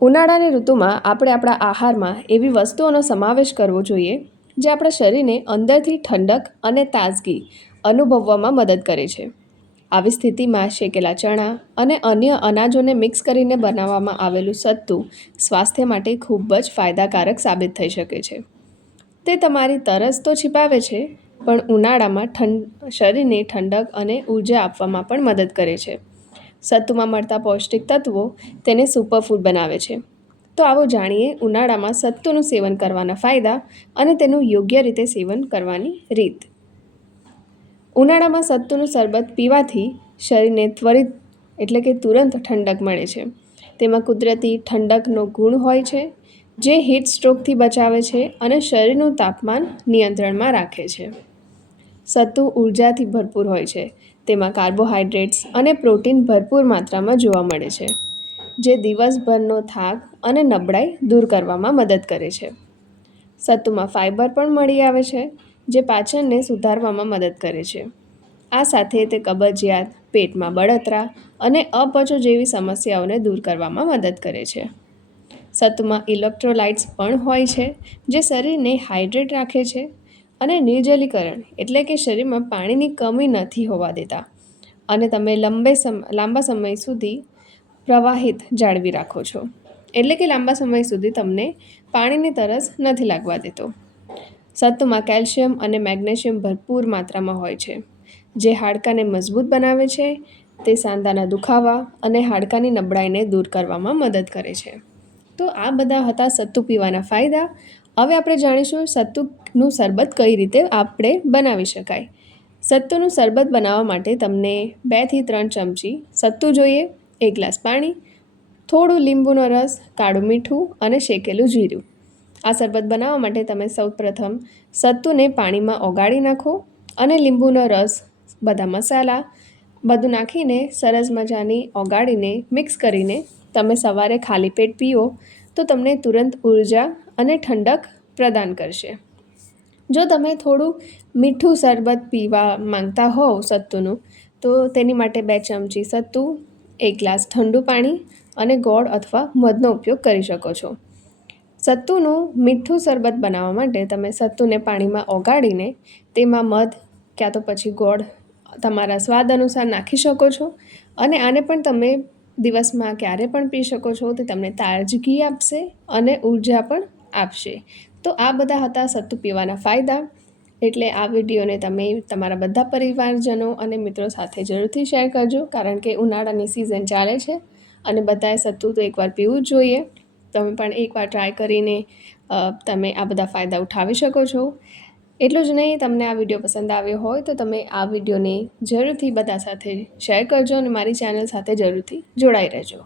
ઉનાળાની ઋતુમાં આપણે આપણા આહારમાં એવી વસ્તુઓનો સમાવેશ કરવો જોઈએ જે આપણા શરીરને અંદરથી ઠંડક અને તાજગી અનુભવવામાં મદદ કરે છે. આવી સ્થિતિમાં શેકેલા ચણા અને અન્ય અનાજોને મિક્સ કરીને બનાવવામાં આવેલું સત્તુ સ્વાસ્થ્ય માટે ખૂબ જ ફાયદાકારક સાબિત થઈ શકે છે. તે તમારી તરસ તો छिपाવે છે, પણ ઉનાળામાં શરીરને ઠંડક અને ઉર્જા આપવામાં પણ મદદ કરે છે. સત્તુમાં મળતા પૌષ્ટિક તત્વો તેને સુપરફૂડ બનાવે છે. તો આવો જાણીએ ઉનાળામાં સત્તુનું સેવન કરવાના ફાયદા અને તેનું યોગ્ય રીતે સેવન કરવાની રીત. ઉનાળામાં સત્તુનું શરબત પીવાથી શરીરને ત્વરિત એટલે કે તુરંત ઠંડક મળે છે. તેમાં કુદરતી ઠંડકનો ગુણ હોય છે, જે હીટ સ્ટ્રોકથી બચાવે છે અને શરીરનું તાપમાન નિયંત્રણમાં રાખે છે. સત્તુ ઉર્જાથી ભરપૂર હોય છે. તેમાં કાર્બોહાઈડ્રેટ્સ અને પ્રોટીન ભરપૂર માત્રામાં જોવા મળે છે, જે દિવસભરનો થાક અને નબળાઈ દૂર કરવામાં મદદ કરે છે. સત્તુમાં ફાઇબર પણ મળી આવે છે, જે પાચનને સુધારવામાં મદદ કરે છે. આ સાથે તે કબજિયાત, પેટમાં બળતરા અને અપચો જેવી સમસ્યાઓને દૂર કરવામાં મદદ કરે છે. સત્તુમાં ઇલેક્ટ્રોલાઇટ્સ પણ હોય છે, જે શરીરને હાઇડ્રેટ રાખે છે અને નિર્જલીકરણ એટલે કે શરીરમાં પાણીની કમી નથી હોવા દેતા અને તમે લાંબા સમય સુધી પ્રવાહિત જાળવી રાખો છો. એટલે કે લાંબા સમય સુધી તમને પાણીની તરસ નથી લાગવા દેતો. સત્તુમાં કેલ્શિયમ અને મેગ્નેશિયમ ભરપૂર માત્રામાં હોય છે, જે હાડકાને મજબૂત બનાવે છે. તે સાંધાના દુખાવા અને હાડકાની નબળાઈને દૂર કરવામાં મદદ કરે છે. તો આ બધા હતા સત્તુ પીવાના ફાયદા. હવે આપણે જાણીશું સત્તુનું શરબત કઈ રીતે આપણે બનાવી શકાય. સત્તુનું શરબત બનાવવા માટે તમને 2 થી 3 ચમચી સત્તુ જોઈએ, 1 ગ્લાસ પાણી, થોડું લીંબુનો રસ, કાળું મીઠું અને શેકેલું જીરું. આ શરબત બનાવવા માટે તમે સૌપ્રથમ સત્તુને પાણીમાં ઓગાળી નાખો અને લીંબુનો રસ, બધા મસાલા બધું નાખીને સરસ મજાની ઓગાળીને મિક્સ કરીને તમે સવારે ખાલી પેટ પીઓ તો તમને તુરંત ઉર્જા અને ઠંડક પ્રદાન કરશે. જો તમે થોડું મીઠું શરબત પીવા માંગતા હોવ સત્તુનું, તો તેની માટે 2 ચમચી સત્તુ, 1 ગ્લાસ ઠંડુ પાણી અને ગોળ અથવા મધનો ઉપયોગ કરી શકો છો. સત્તુનું મીઠું શરબત બનાવવા માટે તમે સત્તુને પાણીમાં ઓગાળીને તેમાં મધ ક્યાં તો પછી ગોળ તમારા સ્વાદ અનુસાર નાખી શકો છો અને આને પણ તમે દિવસમાં ક્યારે પણ પી શકો છો. તે તમને તાજગી આપશે અને ઉર્જા પણ આપશે. તો આ બધા હતા સત્તુ પીવાના ફાયદા. એટલે આ વિડીયોને તમે તમારા બધા પરિવારજનો અને મિત્રો સાથે જરૂરથી શેર કરજો, કારણ કે ઉનાળાની સિઝન ચાલે છે અને બધાએ સત્તુ તો એકવાર પીવું જ જોઈએ. તમે પણ એકવાર ટ્રાય કરીને તમે આ બધા ફાયદા ઉઠાવી શકો છો. એટલું જ નહીં, તમને આ વિડીયો પસંદ આવ્યો હોય તો તમે આ વિડીયોને જરૂરથી બધા સાથે શેર કરજો અને મારી ચેનલ સાથે જરૂરથી જોડાઈ રહેજો.